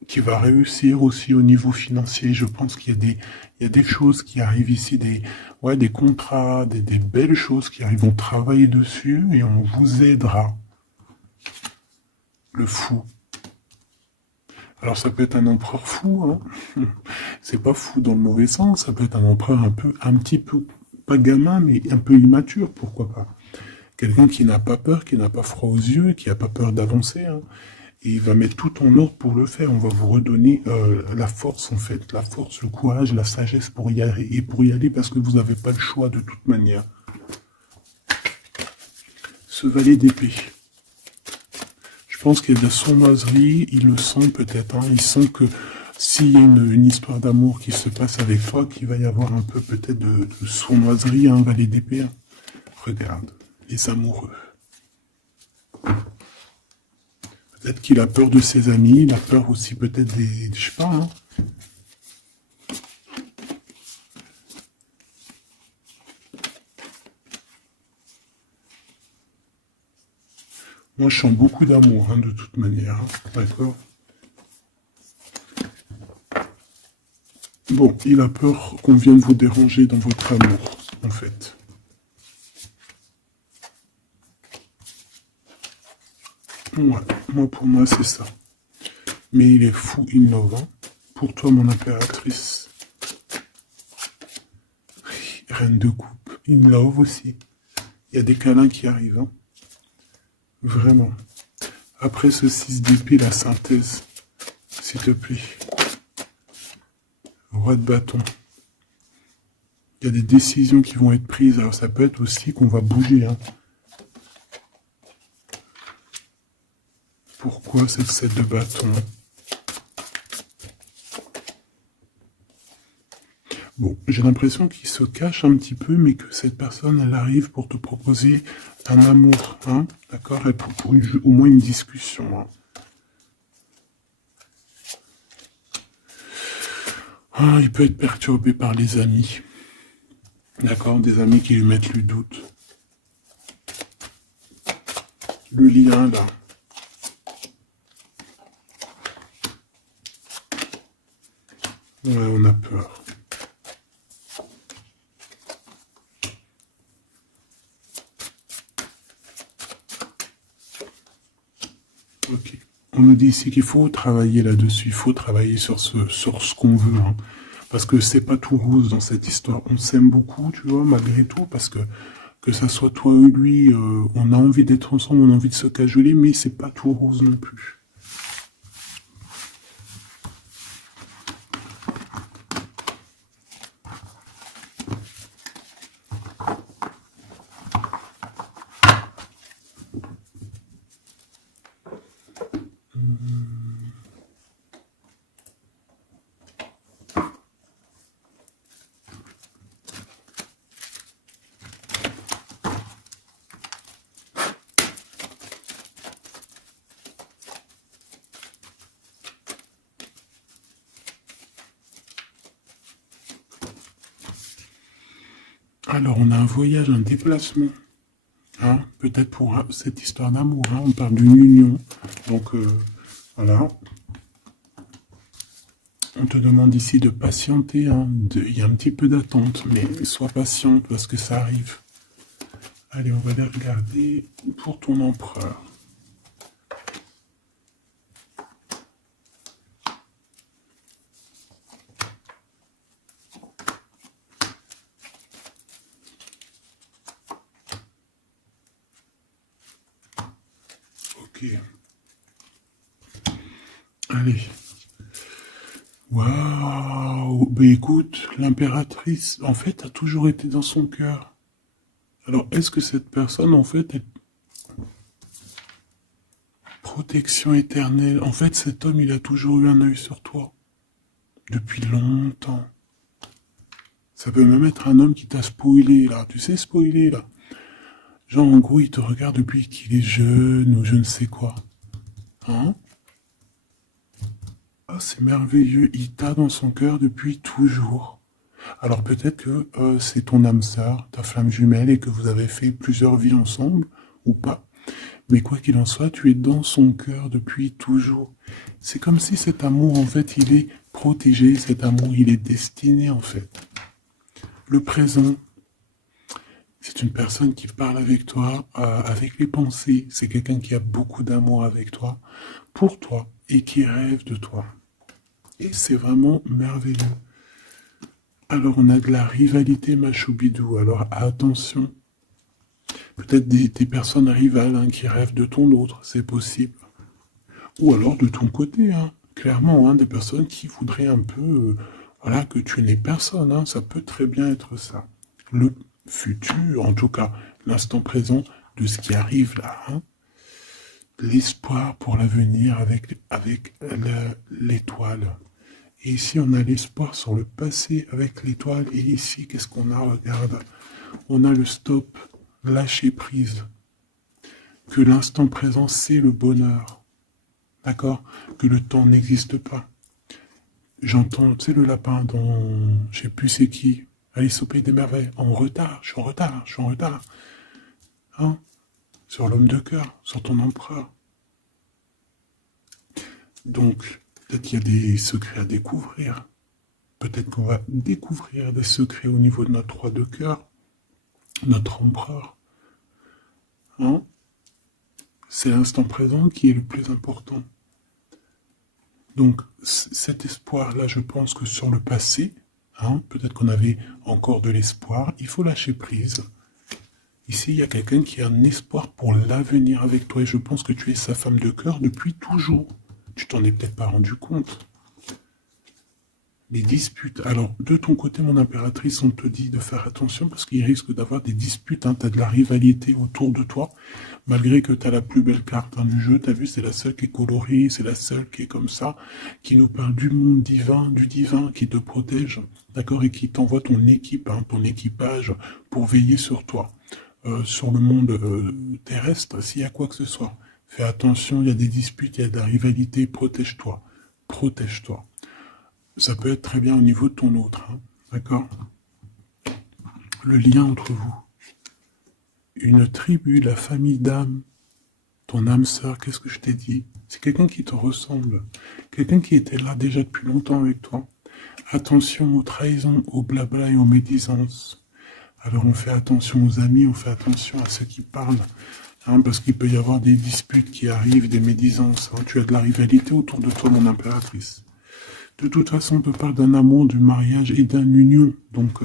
qui va réussir aussi au niveau financier. Je pense qu'il y a des choses qui arrivent ici, des contrats, des belles choses qui arrivent. On travaille dessus et on vous aidera. Le fou. Alors ça peut être un empereur fou, hein. C'est pas fou dans le mauvais sens, ça peut être un empereur un petit peu, pas gamin, mais un peu immature, pourquoi pas. Quelqu'un qui n'a pas peur, qui n'a pas froid aux yeux, qui n'a pas peur d'avancer. Hein. Et il va mettre tout en ordre pour le faire. On va vous redonner la force, en fait. La force, le courage, la sagesse pour y aller. Et pour y aller parce que vous n'avez pas le choix de toute manière. Ce valet d'épée. Je pense qu'il y a de la sournoiserie. Il le sent peut-être. Hein. Il sent que s'il y a une histoire d'amour qui se passe avec toi, qu'il va y avoir un peu peut-être de sournoiserie, un valet d'épée. Hein. Regarde, les amoureux. Peut-être qu'il a peur de ses amis, il a peur aussi peut-être des... Je sais pas, hein. Moi, je sens beaucoup d'amour, hein, de toute manière. Hein. D'accord? Bon, il a peur qu'on vienne vous déranger dans votre amour, en fait. Ouais, moi, pour moi, c'est ça. Mais il est fou, innovant. Pour toi, mon impératrice. Reine de coupe. In love aussi. Il y a des câlins qui arrivent. Hein. Vraiment. Après ce 6 d'épée, la synthèse. S'il te plaît. Roi de bâton. Il y a des décisions qui vont être prises. Alors ça peut être aussi qu'on va bouger. Hein. Pourquoi cette 7 de bâton? Bon, j'ai l'impression qu'il se cache un petit peu, mais que cette personne, elle arrive pour te proposer un amour, hein, d'accord, et pour au moins une discussion. Hein. Ah, il peut être perturbé par les amis, d'accord, des amis qui lui mettent le doute. Le lien, là. Ouais, on a peur. Ok. On nous dit ici qu'il faut travailler là-dessus, il faut travailler sur ce qu'on veut. Hein. Parce que c'est pas tout rose dans cette histoire. On s'aime beaucoup, tu vois, malgré tout, parce que ça soit toi ou lui, on a envie d'être ensemble, on a envie de se cajoler, mais c'est pas tout rose non plus. Alors, on a un voyage, un déplacement. Hein, peut-être pour cette histoire d'amour. Hein, on parle d'une union. Donc, voilà. On te demande ici de patienter. Hein, il y a un petit peu d'attente, mais sois patiente parce que ça arrive. Allez, on va aller regarder pour ton empereur. Ok. Allez. Waouh. Ben écoute, l'impératrice, en fait, a toujours été dans son cœur. Alors, est-ce que cette personne, en fait, est... Protection éternelle. En fait, cet homme, il a toujours eu un œil sur toi. Depuis longtemps. Ça peut même être un homme qui t'a spoilé, là. Tu sais, spoiler, là. Genre, en gros, il te regarde depuis qu'il est jeune ou je ne sais quoi. Hein? Ah, c'est merveilleux. Il t'a dans son cœur depuis toujours. Alors peut-être que c'est ton âme sœur, ta flamme jumelle, et que vous avez fait plusieurs vies ensemble, ou pas. Mais quoi qu'il en soit, tu es dans son cœur depuis toujours. C'est comme si cet amour, en fait, il est protégé, cet amour, il est destiné, en fait. Le présent, c'est une personne qui parle avec toi, avec les pensées. C'est quelqu'un qui a beaucoup d'amour avec toi, pour toi, et qui rêve de toi. Et c'est vraiment merveilleux. Alors, on a de la rivalité, ma choubidou. Alors, attention. Peut-être des personnes rivales hein, qui rêvent de ton autre, c'est possible. Ou alors de ton côté, hein, clairement, hein, des personnes qui voudraient un peu voilà, que tu n'aies personne. Hein, ça peut très bien être ça. Le futur, en tout cas, l'instant présent de ce qui arrive là. Hein, l'espoir pour l'avenir avec l'étoile. Et ici, on a l'espoir sur le passé avec l'étoile. Et ici, qu'est-ce qu'on a? Regarde. On a le stop, lâcher prise. Que l'instant présent, c'est le bonheur. D'accord? Que le temps n'existe pas. J'entends, tu sais, le lapin dans, je sais plus c'est qui, Alice au Pays des Merveilles. En retard, je suis en retard, je suis en retard. Hein? Sur l'homme de cœur, sur ton empereur. Donc, peut-être qu'il y a des secrets à découvrir. Peut-être qu'on va découvrir des secrets au niveau de notre roi de cœur, notre empereur. Hein? C'est l'instant présent qui est le plus important. Donc, cet espoir-là, je pense que sur le passé, hein, peut-être qu'on avait encore de l'espoir, il faut lâcher prise. Ici, il y a quelqu'un qui a un espoir pour l'avenir avec toi, et je pense que tu es sa femme de cœur depuis toujours. Tu t'en es peut-être pas rendu compte. Les disputes. Alors, de ton côté, mon impératrice, on te dit de faire attention parce qu'il risque d'avoir des disputes. Hein. Tu as de la rivalité autour de toi, malgré que tu as la plus belle carte du jeu. Tu as vu, c'est la seule qui est colorée, c'est la seule qui est comme ça, qui nous parle du monde divin, du divin qui te protège, d'accord, et qui t'envoie ton équipe, hein, ton équipage pour veiller sur toi, sur le monde terrestre, s'il y a quoi que ce soit. Fais attention, il y a des disputes, il y a de la rivalité, protège-toi, protège-toi. Ça peut être très bien au niveau de ton autre, hein, d'accord? Le lien entre vous. Une tribu, la famille d'âme, ton âme sœur, qu'est-ce que je t'ai dit? C'est quelqu'un qui te ressemble, quelqu'un qui était là déjà depuis longtemps avec toi. Attention aux trahisons, aux blabla et aux médisances. Alors on fait attention aux amis, on fait attention à ceux qui parlent, hein, parce qu'il peut y avoir des disputes qui arrivent, des médisances. Hein. Tu as de la rivalité autour de toi, mon impératrice. De toute façon, on te parle d'un amour, du mariage et d'une union. Donc,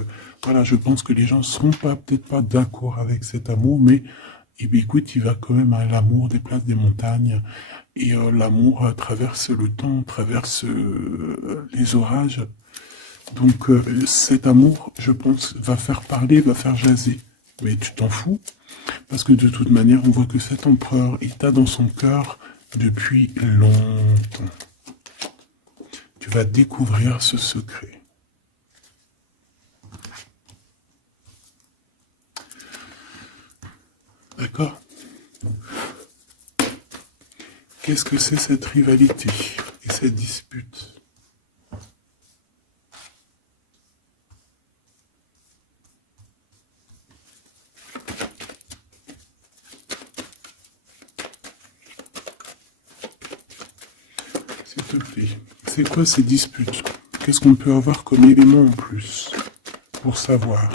voilà, je pense que les gens ne seront peut-être pas d'accord avec cet amour, mais eh bien, écoute, il va quand même à l'amour des places des montagnes. Et l'amour traverse le temps, traverse les orages. Donc, cet amour, je pense, va faire parler, va faire jaser. Mais tu t'en fous, parce que de toute manière, on voit que cet empereur, il t'a dans son cœur depuis longtemps. Tu vas découvrir ce secret. D'accord? Qu'est-ce que c'est cette rivalité et cette dispute? S'il te plaît. C'est quoi ces disputes? Qu'est-ce qu'on peut avoir comme élément en plus pour savoir?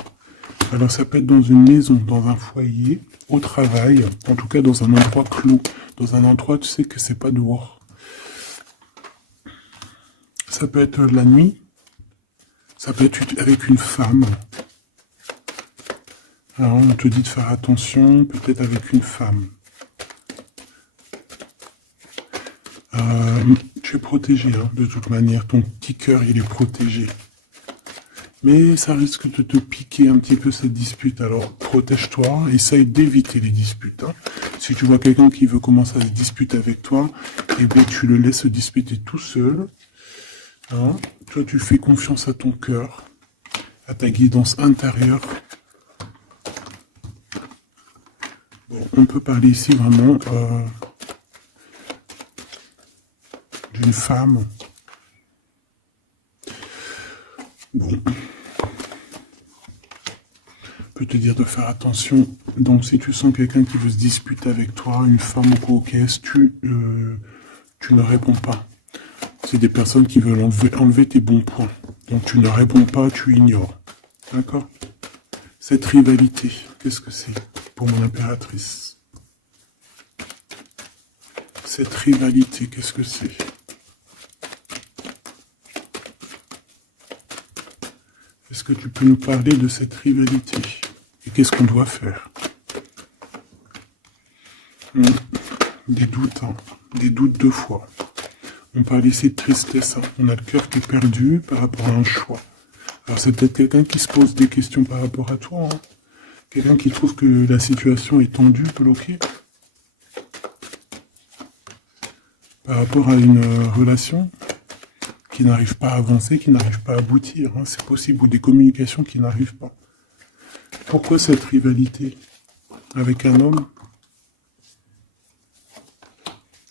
Alors ça peut être dans une maison, dans un foyer, au travail, en tout cas dans un endroit clos, dans un endroit tu sais que c'est pas dehors. Ça peut être la nuit, ça peut être avec une femme. Alors on te dit de faire attention, peut-être avec une femme. Tu es protégé, hein, de toute manière, ton petit cœur il est protégé. Mais ça risque de te piquer un petit peu cette dispute, alors protège-toi, essaye d'éviter les disputes. Hein. Si tu vois quelqu'un qui veut commencer à se disputer avec toi, eh bien tu le laisses se disputer tout seul. Hein. Toi tu fais confiance à ton cœur, à ta guidance intérieure. Bon, on peut parler ici vraiment d'une femme. Bon. Peut te dire de faire attention. Donc si tu sens quelqu'un qui veut se disputer avec toi, une femme ou quoi, tu ne réponds pas. C'est des personnes qui veulent enlever tes bons points. Donc tu ne réponds pas, tu ignores. D'accord? Cette rivalité, qu'est-ce que c'est pour mon impératrice? Cette rivalité, qu'est-ce que c'est? Est-ce que tu peux nous parler de cette rivalité? Et qu'est-ce qu'on doit faire? Des doutes, hein. Des doutes deux fois. On parle ici de tristesse, hein. On a le cœur qui est perdu par rapport à un choix. Alors c'est peut-être quelqu'un qui se pose des questions par rapport à toi, hein. Quelqu'un qui trouve que la situation est tendue, bloquée, par rapport à une relation qui n'arrive pas à avancer, qui n'arrive pas à aboutir, hein. C'est possible, ou des communications qui n'arrivent pas. Pourquoi cette rivalité avec un homme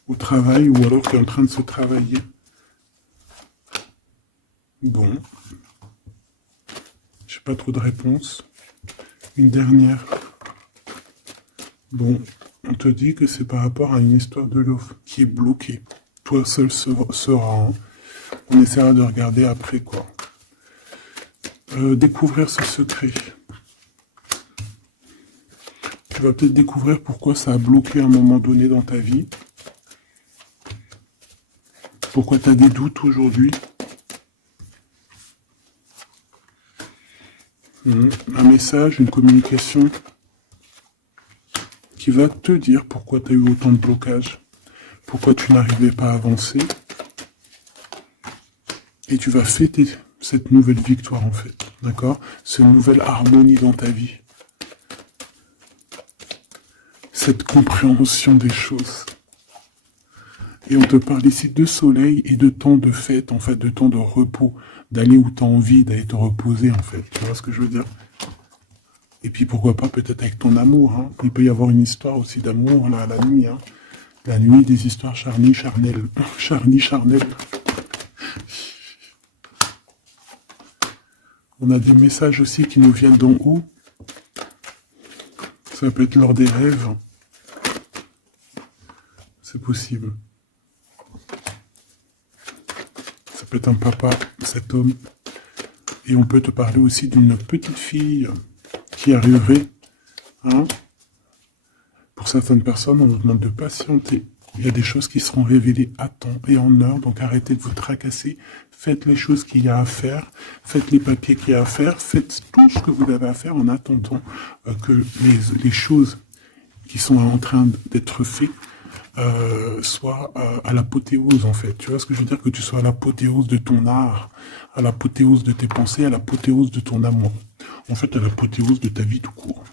au travail, ou alors qui est en train de se travailler? Bon. J'ai pas trop de réponses. Une dernière. Bon, on te dit que c'est par rapport à une histoire de love qui est bloquée. Toi seul sera. Hein. On essaiera de regarder après, quoi. Découvrir ce secret. Tu vas peut-être découvrir pourquoi ça a bloqué à un moment donné dans ta vie. Pourquoi tu as des doutes aujourd'hui. Un message, une communication qui va te dire pourquoi tu as eu autant de blocages, pourquoi tu n'arrivais pas à avancer. Et tu vas fêter cette nouvelle victoire en fait, d'accord? Cette nouvelle harmonie dans ta vie. Cette compréhension des choses. Et on te parle ici de soleil et de temps de fête, en fait, de temps de repos, d'aller où tu as envie, d'aller te reposer, en fait. Tu vois ce que je veux dire? Et puis pourquoi pas peut-être avec ton amour, hein. Il peut y avoir une histoire aussi d'amour là, la nuit, hein. La nuit, des histoires charnelles. On a des messages aussi qui nous viennent d'en haut. Ça peut être lors des rêves. C'est possible. Ça peut être un papa, cet homme. Et on peut te parler aussi d'une petite fille qui arriverait. Hein. Pour certaines personnes, on nous demande de patienter. Il y a des choses qui seront révélées à temps et en heure, donc arrêtez de vous tracasser. Faites les choses qu'il y a à faire, faites les papiers qu'il y a à faire, faites tout ce que vous avez à faire en attendant que les choses qui sont en train d'être faites soient à l'apothéose en fait. Tu vois ce que je veux dire? Que tu sois à l'apothéose de ton art, à l'apothéose de tes pensées, à l'apothéose de ton amour. En fait, à l'apothéose de ta vie tout court.